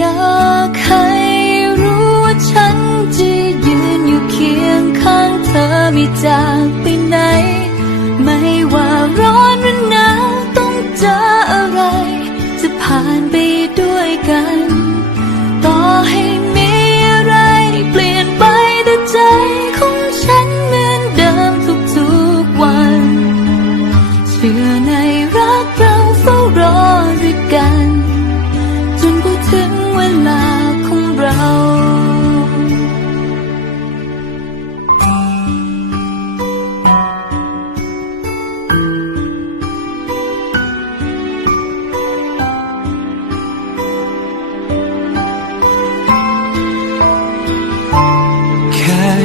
อยากให้รู้ว่าฉันจะยืนอยู่เคียงข้างเธอไม่จากไปไหน ไม่ว่าร้อนหรือหนาวต้องเจอ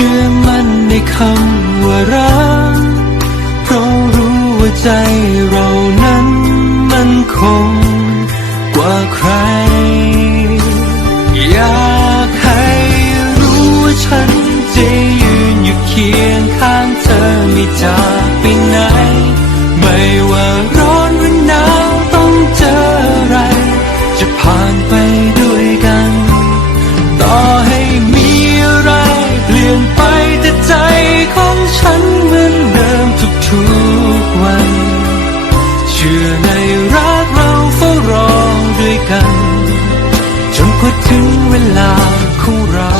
ชื่อมั่นในคำว่ารัก เพราะรู้ว่าใจเรานั้นมันคงกว่าใคร อยากให้รู้ว่าฉันจะยืนอยู่เคียงข้างเธอไม่จาก วัน เชื่อในรักเราเฝ้ารอด้วยกัน จนกว่าถึงเวลาของเรา